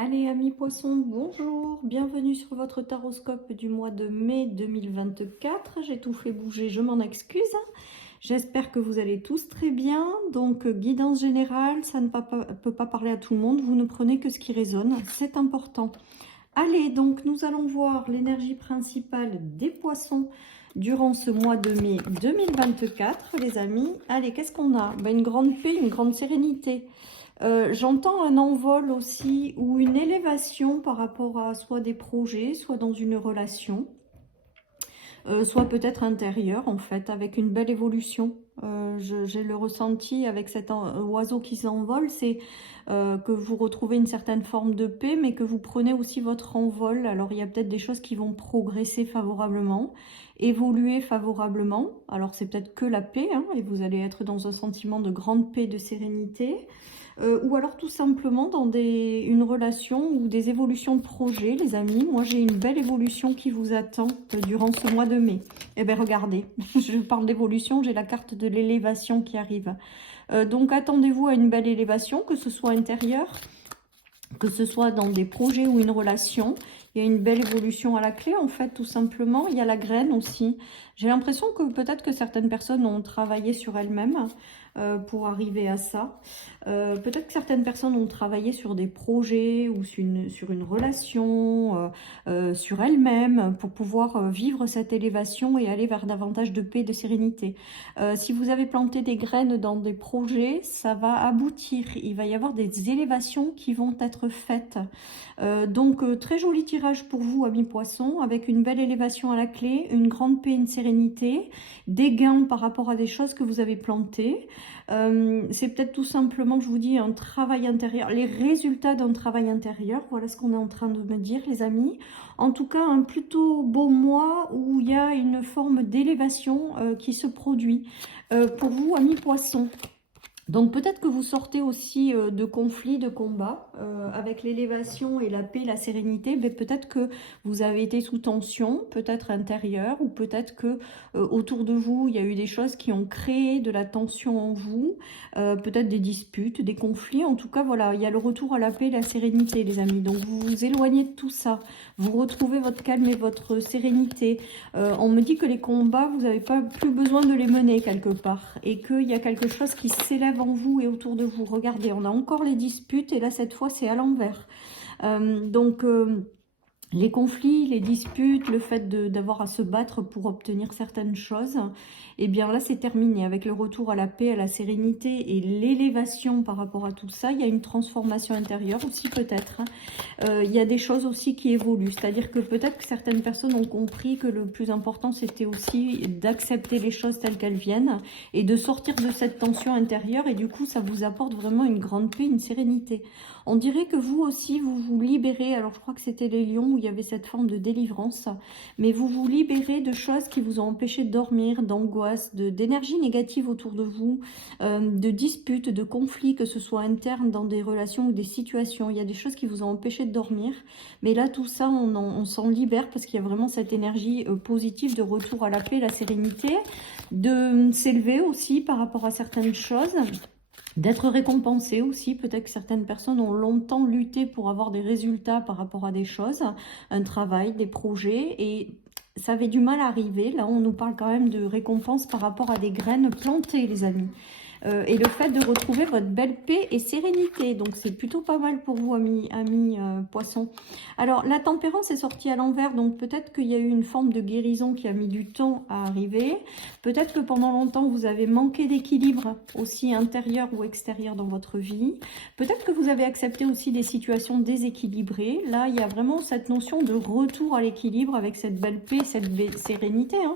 Allez, amis poissons, bonjour, bienvenue sur votre taroscope du mois de mai 2024. J'ai tout fait bouger, je m'en excuse. J'espère que vous allez tous très bien. Donc, guidance générale, ça ne peut pas parler à tout le monde. Vous ne prenez que ce qui résonne, c'est important. Allez, donc nous allons voir l'énergie principale des poissons durant ce mois de mai 2024, les amis. Allez, qu'est-ce qu'on a? Une grande paix, une grande sérénité. J'entends un envol aussi ou une élévation par rapport à soit des projets, soit dans une relation, soit peut-être intérieure en fait, avec une belle évolution. J'ai le ressenti avec cet oiseau qui s'envole, c'est que vous retrouvez une certaine forme de paix, mais que vous prenez aussi votre envol. Alors il y a peut-être des choses qui vont progresser favorablement, évoluer favorablement. Alors c'est peut-être que la paix, hein, et vous allez être dans un sentiment de grande paix, de sérénité. Ou alors tout simplement dans une relation ou des évolutions de projet, les amis. Moi, j'ai une belle évolution qui vous attend durant ce mois de mai. Eh bien, regardez, je parle d'évolution, j'ai la carte de l'élévation qui arrive. Donc, attendez-vous à une belle élévation, que ce soit intérieure, que ce soit dans des projets ou une relation. Il y a une belle évolution à la clé, en fait, tout simplement. Il y a la graine aussi. J'ai l'impression que peut-être que certaines personnes ont travaillé sur elles-mêmes pour arriver à ça. Peut-être que certaines personnes ont travaillé sur des projets ou sur une relation, sur elles-mêmes pour pouvoir vivre cette élévation et aller vers davantage de paix, de sérénité. Si vous avez planté des graines dans des projets, ça va aboutir. Il va y avoir des élévations qui vont être faites. Donc, très joli tirage pour vous, amis poissons, avec une belle élévation à la clé, une grande paix, une sérénité, des gains par rapport à des choses que vous avez plantées. C'est peut-être tout simplement, je vous dis, un travail intérieur, les résultats d'un travail intérieur. Voilà ce qu'on est en train de me dire, les amis. En tout cas, un plutôt beau mois où il y a une forme d'élévation qui se produit. Pour vous, amis poissons. Donc peut-être que vous sortez aussi de conflits, de combats, avec l'élévation et la paix, la sérénité, mais peut-être que vous avez été sous tension, peut-être intérieure, ou peut-être que autour de vous, il y a eu des choses qui ont créé de la tension en vous, peut-être des disputes, des conflits. En tout cas, voilà, il y a le retour à la paix et la sérénité, les amis. Donc vous vous éloignez de tout ça, vous retrouvez votre calme et votre sérénité. On me dit que les combats, vous n'avez pas plus besoin de les mener quelque part, et qu'il y a quelque chose qui s'élève en vous et autour de vous. Regardez, on a encore les disputes et là cette fois c'est à l'envers. Donc les conflits, les disputes, le fait d'avoir à se battre pour obtenir certaines choses, eh bien là c'est terminé. Avec le retour à la paix, à la sérénité et l'élévation par rapport à tout ça, il y a une transformation intérieure aussi peut-être. Il y a des choses aussi qui évoluent, c'est-à-dire que peut-être que certaines personnes ont compris que le plus important c'était aussi d'accepter les choses telles qu'elles viennent et de sortir de cette tension intérieure, et du coup ça vous apporte vraiment une grande paix, une sérénité. On dirait que vous aussi vous vous libérez, alors je crois que c'était les lions où il y avait cette forme de délivrance, mais vous vous libérez de choses qui vous ont empêché de dormir, d'angoisse, d'énergie négative autour de vous, de disputes, de conflits, que ce soit internes dans des relations ou des situations. Il y a des choses qui vous ont empêché de dormir, mais là tout ça on s'en libère parce qu'il y a vraiment cette énergie positive de retour à la paix, la sérénité, de s'élever aussi par rapport à certaines choses, d'être récompensé aussi. Peut-être que certaines personnes ont longtemps lutté pour avoir des résultats par rapport à des choses, un travail, des projets, et ça avait du mal à arriver. Là, on nous parle quand même de récompense par rapport à des graines plantées, les amis. Et le fait de retrouver votre belle paix et sérénité. Donc, c'est plutôt pas mal pour vous, amis poissons. Alors, la tempérance est sortie à l'envers. Donc, peut-être qu'il y a eu une forme de guérison qui a mis du temps à arriver. Peut-être que pendant longtemps, vous avez manqué d'équilibre, aussi intérieur ou extérieur dans votre vie. Peut-être que vous avez accepté aussi des situations déséquilibrées. Là, il y a vraiment cette notion de retour à l'équilibre avec cette belle paix, cette belle sérénité, hein.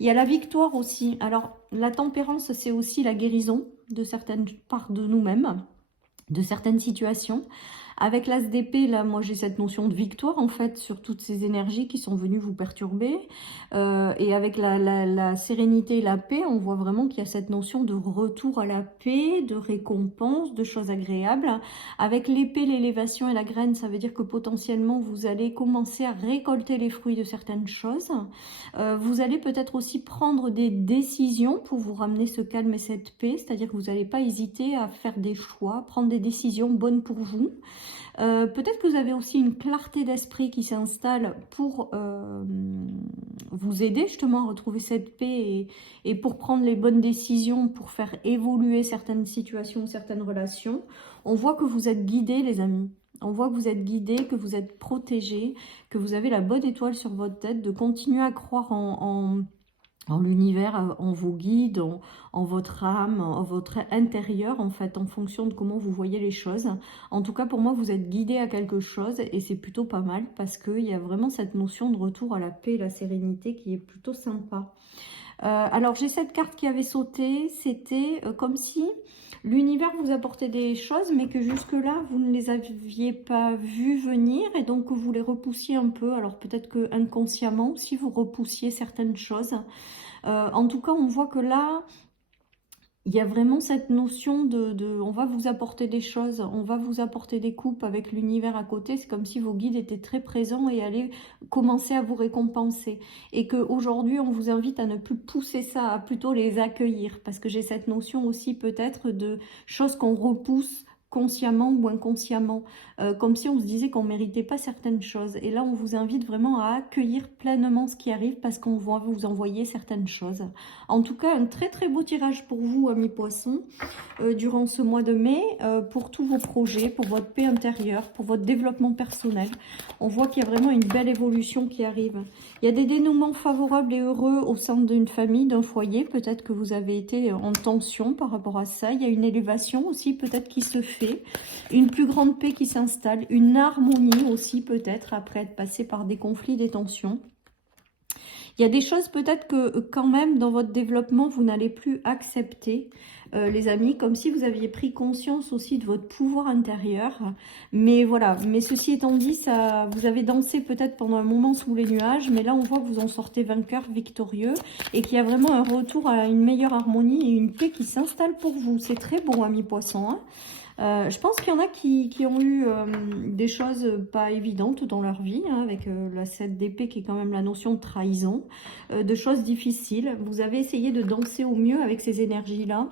Il y a la victoire aussi. Alors, la tempérance, c'est aussi la guérison de certaines parts de nous-mêmes, de certaines situations. Avec l'as d'épée, là, moi, j'ai cette notion de victoire, en fait, sur toutes ces énergies qui sont venues vous perturber. Et avec la sérénité et la paix, on voit vraiment qu'il y a cette notion de retour à la paix, de récompense, de choses agréables. Avec l'épée, l'élévation et la graine, ça veut dire que potentiellement, vous allez commencer à récolter les fruits de certaines choses. Vous allez peut-être aussi prendre des décisions pour vous ramener ce calme et cette paix, c'est-à-dire que vous n'allez pas hésiter à faire des choix, prendre des décisions bonnes pour vous. Peut-être que vous avez aussi une clarté d'esprit qui s'installe pour vous aider justement à retrouver cette paix et pour prendre les bonnes décisions, pour faire évoluer certaines situations, certaines relations. On voit que vous êtes guidés, les amis. On voit que vous êtes guidés, que vous êtes protégés, que vous avez la bonne étoile sur votre tête, de continuer à croire en l'univers, en vos guides, en votre âme, en votre intérieur, en fait, en fonction de comment vous voyez les choses. En tout cas, pour moi, vous êtes guidé à quelque chose et c'est plutôt pas mal parce qu'il y a vraiment cette notion de retour à la paix et la sérénité qui est plutôt sympa. Alors, j'ai cette carte qui avait sauté, c'était comme si l'univers vous apportait des choses, mais que jusque-là, vous ne les aviez pas vues venir et donc que vous les repoussiez un peu. Alors, peut-être que inconsciemment, si vous repoussiez certaines choses. En tout cas, on voit que là, il y a vraiment cette notion on va vous apporter des choses, on va vous apporter des coupes avec l'univers à côté. C'est comme si vos guides étaient très présents et allaient commencer à vous récompenser. Et qu'aujourd'hui, on vous invite à ne plus pousser ça, à plutôt les accueillir. Parce que j'ai cette notion aussi peut-être de choses qu'on repousse consciemment ou inconsciemment, comme si on se disait qu'on ne méritait pas certaines choses. Et là, on vous invite vraiment à accueillir pleinement ce qui arrive parce qu'on va vous envoyer certaines choses. En tout cas, un très très beau tirage pour vous, amis poissons, durant ce mois de mai, pour tous vos projets, pour votre paix intérieure, pour votre développement personnel. On voit qu'il y a vraiment une belle évolution qui arrive. Il y a des dénouements favorables et heureux au sein d'une famille, d'un foyer. Peut-être que vous avez été en tension par rapport à ça. Il y a une élévation aussi peut-être qui se fait. Une plus grande paix qui s'installe. Une harmonie aussi peut-être après être passé par des conflits, des tensions. Il y a des choses peut-être que quand même dans votre développement, vous n'allez plus accepter, les amis, comme si vous aviez pris conscience aussi de votre pouvoir intérieur. Mais voilà, mais ceci étant dit, ça, vous avez dansé peut-être pendant un moment sous les nuages, mais là on voit que vous en sortez vainqueur, victorieux, et qu'il y a vraiment un retour à une meilleure harmonie et une paix qui s'installe pour vous. C'est très bon, amis poissons, hein. Je pense qu'il y en a qui ont eu des choses pas évidentes dans leur vie, hein, avec la 7 d'épée qui est quand même la notion de trahison, de choses difficiles. Vous avez essayé de danser au mieux avec ces énergies-là,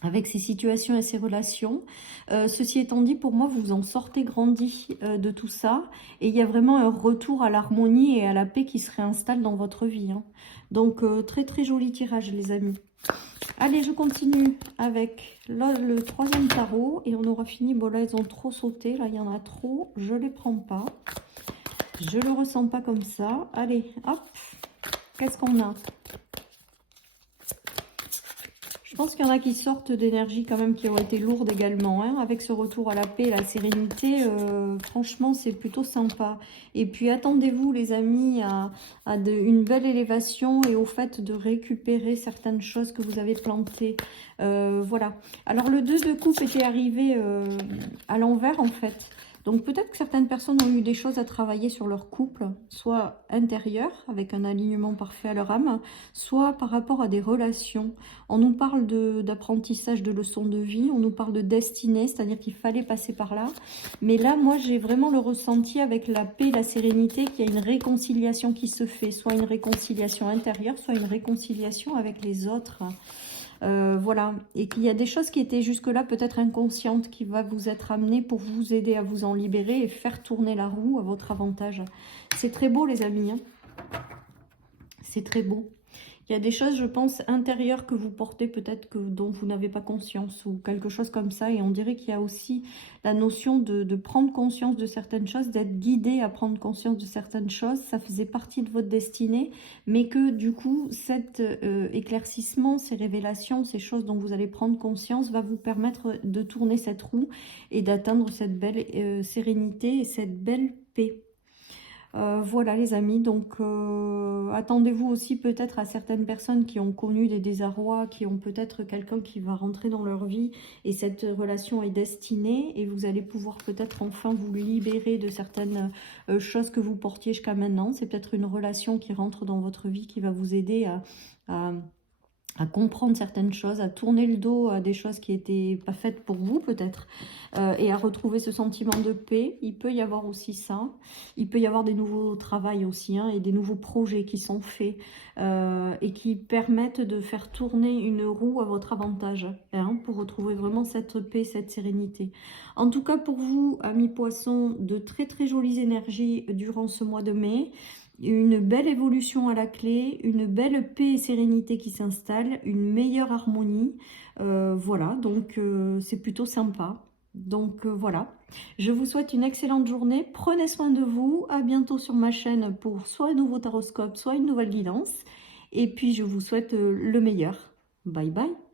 avec ces situations et ces relations. Ceci étant dit, pour moi, vous en sortez grandi de tout ça. Et il y a vraiment un retour à l'harmonie et à la paix qui se réinstalle dans votre vie, hein. Donc, très très joli tirage, les amis. Allez, je continue avec le troisième tarot et on aura fini. Bon, là, ils ont trop sauté. Là, il y en a trop. Je ne les prends pas. Je ne le ressens pas comme ça. Allez, hop. Qu'est-ce qu'on a? Je pense qu'il y en a qui sortent d'énergie quand même qui ont été lourdes également, hein. Avec ce retour à la paix et la sérénité, franchement, c'est plutôt sympa. Et puis, attendez-vous, les amis, à une belle élévation et au fait de récupérer certaines choses que vous avez plantées. Voilà. Alors, le 2 de coupe était arrivé à l'envers, en fait. Donc peut-être que certaines personnes ont eu des choses à travailler sur leur couple, soit intérieur, avec un alignement parfait à leur âme, soit par rapport à des relations. On nous parle d'apprentissage de leçons de vie, on nous parle de destinée, c'est-à-dire qu'il fallait passer par là. Mais là, moi, j'ai vraiment le ressenti avec la paix et la sérénité qu'il y a une réconciliation qui se fait, soit une réconciliation intérieure, soit une réconciliation avec les autres. Voilà, et qu'il y a des choses qui étaient jusque-là peut-être inconscientes qui va vous être amenées pour vous aider à vous en libérer et faire tourner la roue à votre avantage. C'est très beau, les amis, hein. C'est très beau. Il y a des choses, je pense, intérieures que vous portez peut-être dont vous n'avez pas conscience ou quelque chose comme ça. Et on dirait qu'il y a aussi la notion de prendre conscience de certaines choses, d'être guidé à prendre conscience de certaines choses. Ça faisait partie de votre destinée, mais que du coup, cet éclaircissement, ces révélations, ces choses dont vous allez prendre conscience va vous permettre de tourner cette roue et d'atteindre cette belle sérénité et cette belle paix. Voilà les amis, donc attendez-vous aussi peut-être à certaines personnes qui ont connu des désarrois, qui ont peut-être quelqu'un qui va rentrer dans leur vie et cette relation est destinée et vous allez pouvoir peut-être enfin vous libérer de certaines choses que vous portiez jusqu'à maintenant. C'est peut-être une relation qui rentre dans votre vie qui va vous aider à à comprendre certaines choses, à tourner le dos à des choses qui n'étaient pas faites pour vous peut-être, et à retrouver ce sentiment de paix. Il peut y avoir aussi ça. Il peut y avoir des nouveaux travails aussi, hein, et des nouveaux projets qui sont faits et qui permettent de faire tourner une roue à votre avantage, hein, pour retrouver vraiment cette paix, cette sérénité. En tout cas pour vous, amis poissons, de très très jolies énergies durant ce mois de mai. Une belle évolution à la clé, une belle paix et sérénité qui s'installe, une meilleure harmonie. Voilà, donc c'est plutôt sympa. Donc voilà, je vous souhaite une excellente journée. Prenez soin de vous. À bientôt sur ma chaîne pour soit un nouveau taroscope, soit une nouvelle guidance. Et puis je vous souhaite le meilleur. Bye bye.